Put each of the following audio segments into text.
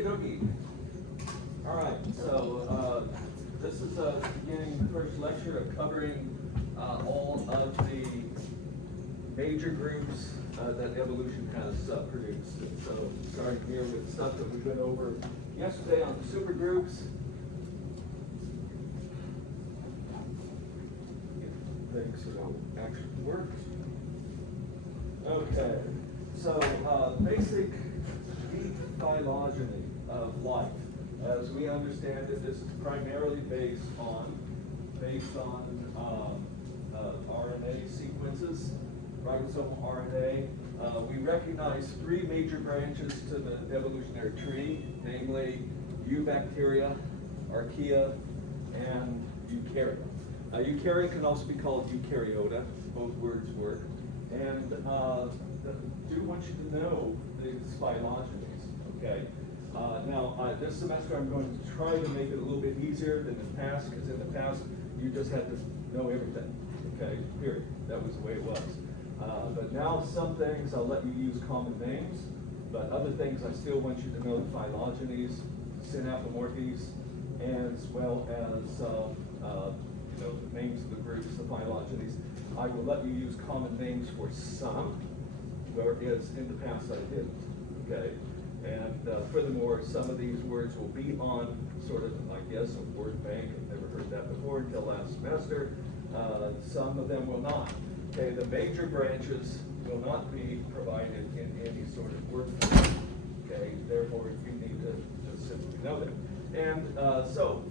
Okie dokie. All right, so this is beginning the first lecture of covering all of the major groups that evolution has produced. And so starting here with stuff that we went over yesterday on the supergroups. Things that actually work. Okay, so basic deep phylogeny of life. As we understand it, this is primarily based on RNA sequences, ribosomal RNA. We recognize three major branches to the evolutionary tree, namely eubacteria, archaea, and eukarya. Eukarya can also be called eukaryota. Both words work. And do want you to know these phylogenies, okay? Now, this semester I'm going to try to make it a little bit easier than in the past, because in the past you just had to know everything, okay? Period. That was the way it was. But now some things I'll let you use common names, but other things I still want you to know the phylogenies, synapomorphies, as well as the names of the groups, the phylogenies. I will let you use common names for some, whereas in the past I didn't, okay? And furthermore, some of these words will be on sort of, I guess, a word bank. I've never heard that before until last semester. Some of them will not. Okay, the major branches will not be provided in any sort of word bank. Okay, therefore you need to simply know them. And so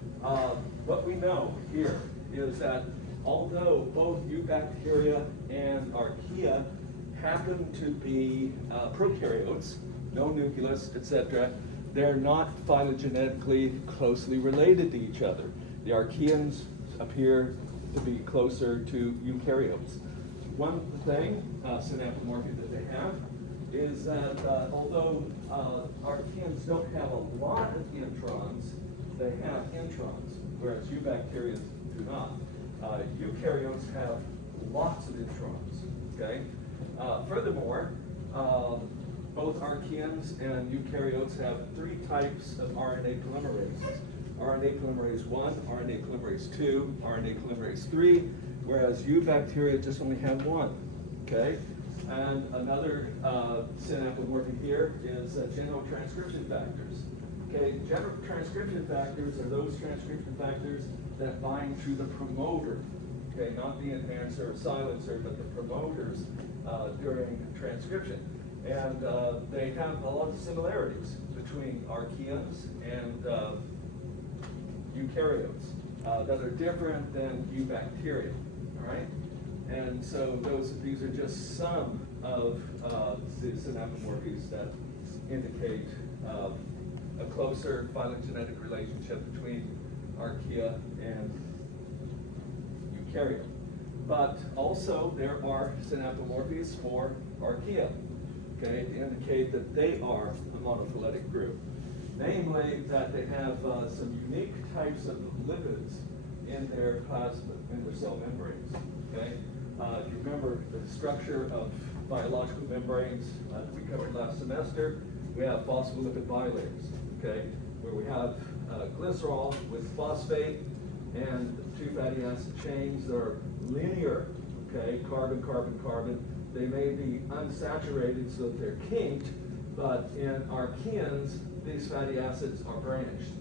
what we know here is that although both eubacteria and archaea happen to be prokaryotes, no nucleus, etc., they're not phylogenetically closely related to each other. The archaeans appear to be closer to eukaryotes. One thing, synapomorphy, that they have is that although archaeans don't have a lot of introns, they have introns, whereas eubacteria do not. Eukaryotes have lots of introns, okay? Furthermore, both archaeans and eukaryotes have three types of RNA polymerases. RNA polymerase 1, RNA polymerase 2, RNA polymerase 3, whereas eubacteria just only have one, okay? And another synapomorphy here is genotranscription factors. Okay, genotranscription factors are those transcription factors that bind to the promoter, okay, not the enhancer or silencer, but the promoters during transcription. And they have a lot of similarities between archaeans and eukaryotes that are different than eubacteria, all right? And so these are just some of the synapomorphies that indicate a closer phylogenetic relationship between archaea and eukarya. But also there are synapomorphies for archaea, okay, to indicate that they are a monophyletic group. Namely, that they have some unique types of lipids in their plasma, in their cell membranes, okay? If you remember the structure of biological membranes that we covered last semester, we have phospholipid bilayers, okay, where we have glycerol with phosphate and two fatty acid chains that are linear, okay, carbon, carbon, carbon. They may be unsaturated so that they're kinked, but in archaeans, these fatty acids are branched,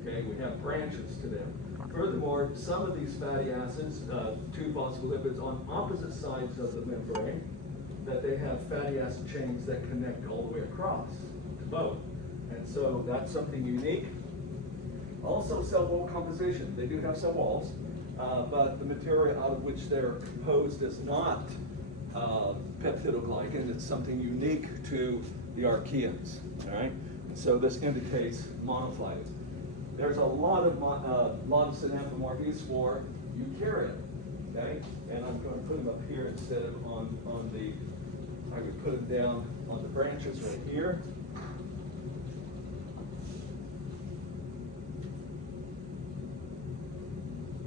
okay, we have branches to them. Furthermore, some of these fatty acids, two phospholipids on opposite sides of the membrane, that they have fatty acid chains that connect all the way across to both. And so that's something unique. Also, cell wall composition. They do have cell walls, but the material out of which they're composed is not peptidoglycan. It's something unique to the archaeans, all right? So this indicates monophyletic. There's a lot of synapomorphies for eukarya, okay? And I'm going to put them up here instead of on the, I would put them down on the branches right here.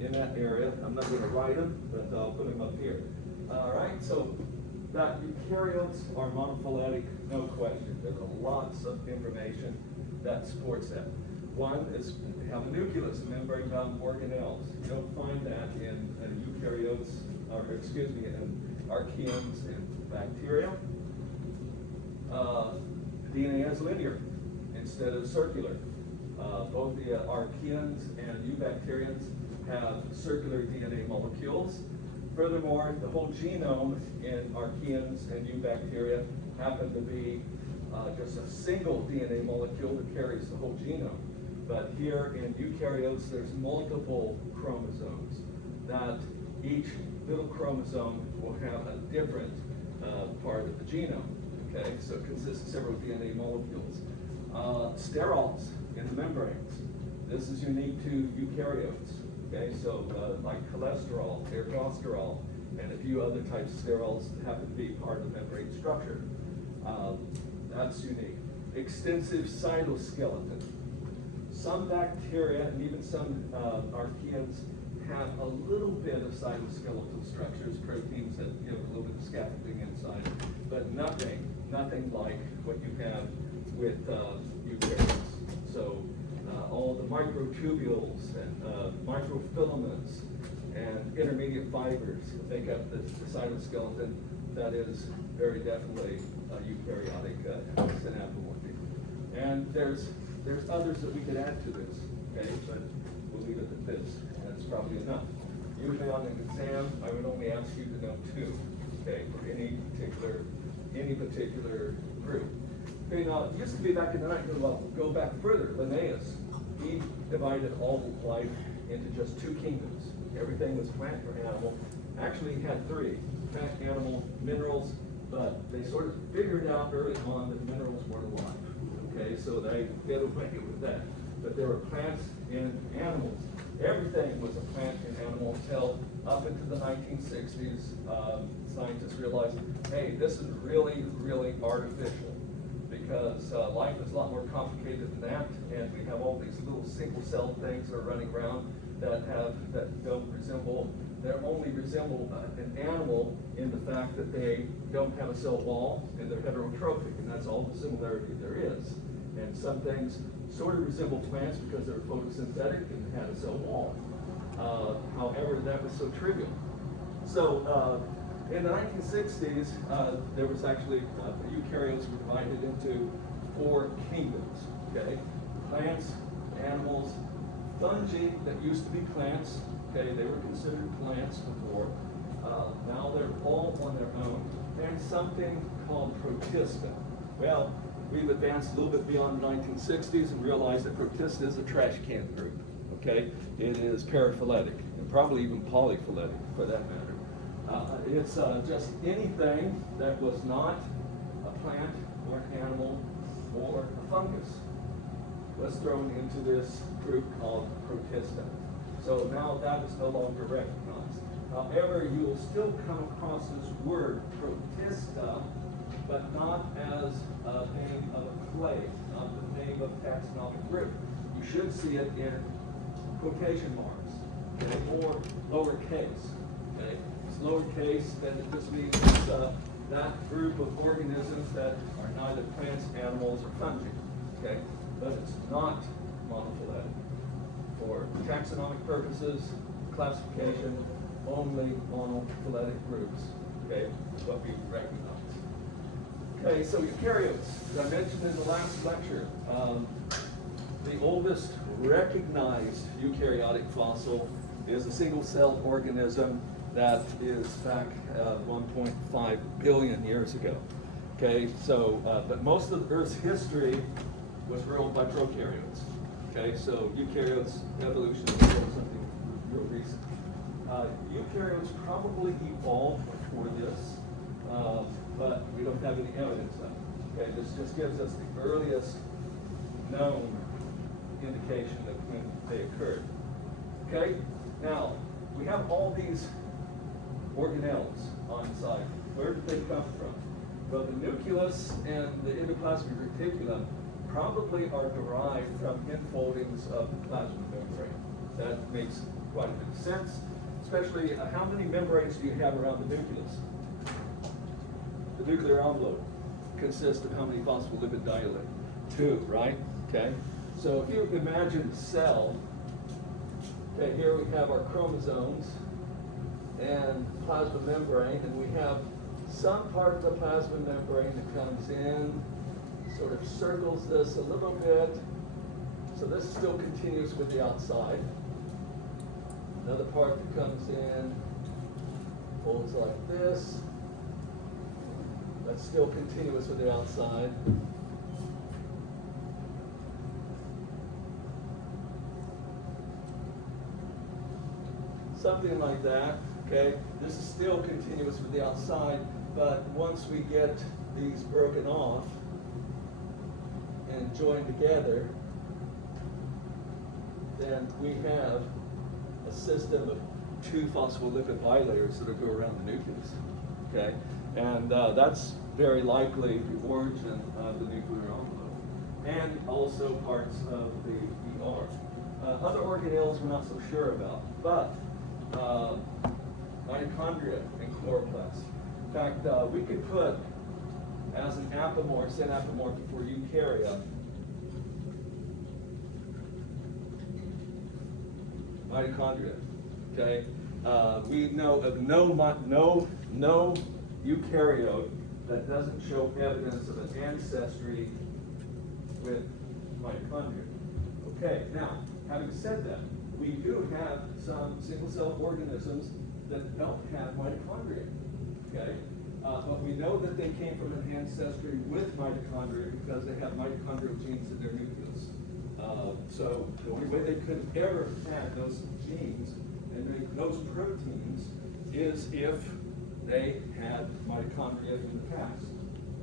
In that area, I'm not going to write them, but I'll put them up here. All right, so that eukaryotes are monophyletic, no question. There's lots of information that supports that. One is have a nucleus, a membrane-bound organelles. You don't find that in eukaryotes, or excuse me, in archaeans and bacteria. DNA is linear instead of circular. Both the archaeans and eubacterians have circular DNA molecules. Furthermore, the whole genome in archaeans and eubacteria happen to be just a single DNA molecule that carries the whole genome. But here in eukaryotes, there's multiple chromosomes that each little chromosome will have a different part of the genome. Okay, so it consists of several DNA molecules. Sterols in the membranes. This is unique to eukaryotes. Okay, so like cholesterol, ergosterol, and a few other types of sterols happen to be part of the membrane structure. That's unique. Extensive cytoskeleton. Some bacteria and even some archaeans have a little bit of cytoskeletal structures, proteins that give a little bit of scaffolding inside, but nothing like what you have with eukaryotes. So all the microtubules and microfilaments and intermediate fibers that make up the cytoskeleton, that is very definitely a eukaryotic synaptomorphy. And there's others that we could add to this, okay, but we'll leave it at this. That's probably enough. Usually on an exam, I would only ask you to know 2, okay, for any particular group. Okay, now, it used to be back in the night, well, go back further, Linnaeus, he divided all of life into just 2 kingdoms. Everything was plant or animal. Actually, he had 3, plant, animal, minerals, but they sort of figured out early on that minerals weren't alive. Okay, so they get away with that. But there were plants and animals. Everything was a plant and animal until up into the 1960s, scientists realized, hey, this is really, really artificial, because life is a lot more complicated than that, and we have all these little single-cell things that are running around that only resemble an animal in the fact that they don't have a cell wall and they're heterotrophic, and that's all the similarity there is. And some things sort of resemble plants because they're photosynthetic and had a cell wall. However, that was so trivial. So in the 1960s, there was actually eukaryotes were divided into 4 kingdoms. Okay, plants, animals, fungi that used to be plants. Okay, they were considered plants before. Now they're all on their own. And something called Protista. Well, we've advanced a little bit beyond the 1960s and realized that Protista is a trash can group. Okay, it is paraphyletic and probably even polyphyletic for that matter. It's just anything that was not a plant or an animal or a fungus was thrown into this group called Protista. So now that is no longer recognized. However, you will still come across this word Protista, but not as a name of a clade, not the name of a taxonomic group. You should see it in quotation marks, okay, or lowercase. Okay, it's lowercase, then it just means it's that group of organisms that are neither plants, animals, or fungi. Okay, but it's not monophyletic. For taxonomic purposes, classification, only monophyletic groups. Okay, is what we recognize. Okay, so eukaryotes, as I mentioned in the last lecture, the oldest recognized eukaryotic fossil is a single-celled organism that is back 1.5 billion years ago. Okay, so, but most of the Earth's history was ruled by prokaryotes. Okay, so eukaryotes evolution is something real recent. Eukaryotes probably evolved before this, but we don't have any evidence of it. Okay, this just gives us the earliest known indication of when they occurred. Okay, now we have all these organelles on site. Where did they come from? Well, the nucleus and the endoplasmic reticulum probably are derived from infoldings of the plasma membrane. That makes quite a bit of sense, especially how many membranes do you have around the nucleus? The nuclear envelope consists of how many phospholipid dialect? 2, right? okay? So if you imagine the cell, okay, here we have our chromosomes and plasma membrane, and we have some part of the plasma membrane that comes in, sort of circles this a little bit. So this is still continuous with the outside. Another part that comes in, folds like this. That's still continuous with the outside. Something like that, okay? This is still continuous with the outside, but once we get these broken off and joined together, then we have a system of two phospholipid bilayers that go around the nucleus, okay? And that's very likely the origin of the nuclear envelope, and also parts of the ER. Other organelles we're not so sure about, but mitochondria and chloroplasts. In fact, we could put as an apomorph, synapomorph for eukarya, mitochondria. Okay, we know of no eukaryote that doesn't show evidence of an ancestry with mitochondria. Okay, now having said that, we do have some single-cell organisms that don't have mitochondria. Okay, but we know that they came from an ancestry with mitochondria because they have mitochondrial genes in their nucleus. So the only way they could have ever had those genes and make those proteins is if they had mitochondria in the past.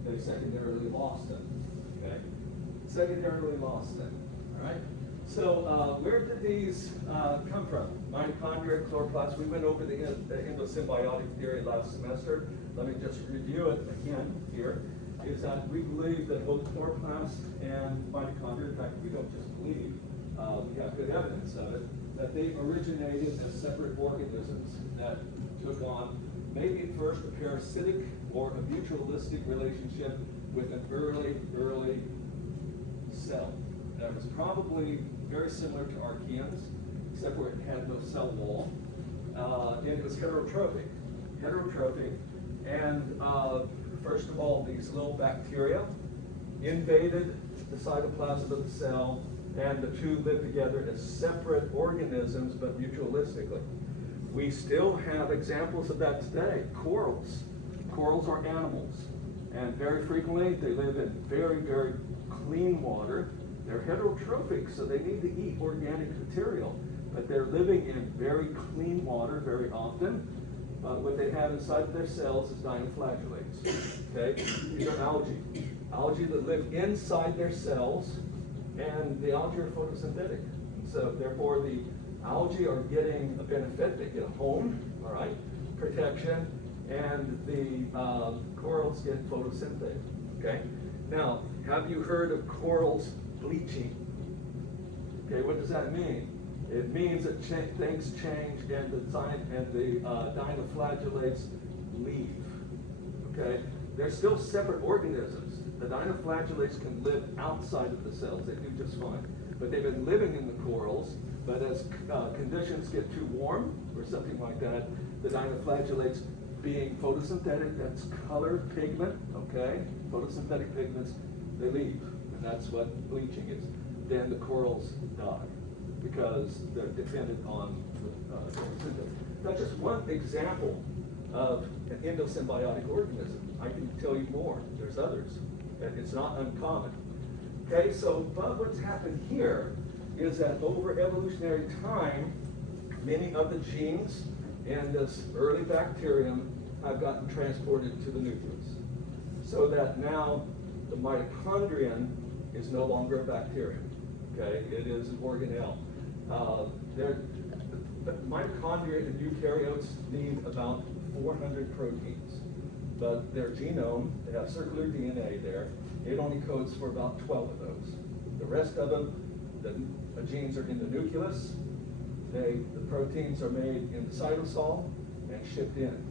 They secondarily lost them. Okay, secondarily lost them. All right. So where did these come from? Mitochondria, chloroplasts. We went over the endosymbiotic theory last semester. Let me just review it again here. Is that we believe that both chloroplasts and mitochondria, in fact, we don't just believe, we have good evidence of it, that they originated as separate organisms that took on maybe at first a parasitic or a mutualistic relationship with an early cell. That was probably very similar to archaeans, except where it had no cell wall. And it was heterotrophic. And first of all, these little bacteria invaded the cytoplasm of the cell, and the two lived together as separate organisms, but mutualistically. We still have examples of that today. Corals. Corals are animals, and very frequently they live in very, very clean water. They're heterotrophic, so they need to eat organic material, but they're living in very clean water very often. What they have inside of their cells is dinoflagellates. Okay, these are algae that live inside their cells, and the algae are photosynthetic. So therefore, the algae are getting a benefit. They get a home, all right, protection, and the corals get photosynthetic. Okay. Now, have you heard of corals bleaching? Okay, what does that mean? It means that things change and the dinoflagellates leave. Okay, they're still separate organisms. The dinoflagellates can live outside of the cells. They do just fine. But they've been living in the corals. But as conditions get too warm or something like that, the dinoflagellates, being photosynthetic, that's color pigment. Okay, photosynthetic pigments, they leave. And that's what bleaching is. Then the corals die because they're dependent on photosynthesis. That's just one example of an endosymbiotic organism. I can tell you more. There's others. And it's not uncommon. Okay, so but what's happened here is that over evolutionary time, many of the genes in this early bacterium have gotten transported to the nucleus. So that now the mitochondrion is no longer a bacterium. Okay, it is an organelle. The mitochondria in eukaryotes need about 400 proteins, but their genome, they have circular DNA there, it only codes for about 12 of those. The rest of them, the genes are in the nucleus, the proteins are made in the cytosol and shipped in,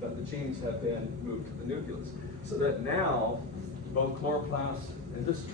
but the genes have been moved to the nucleus. So that now, both chloroplasts, and this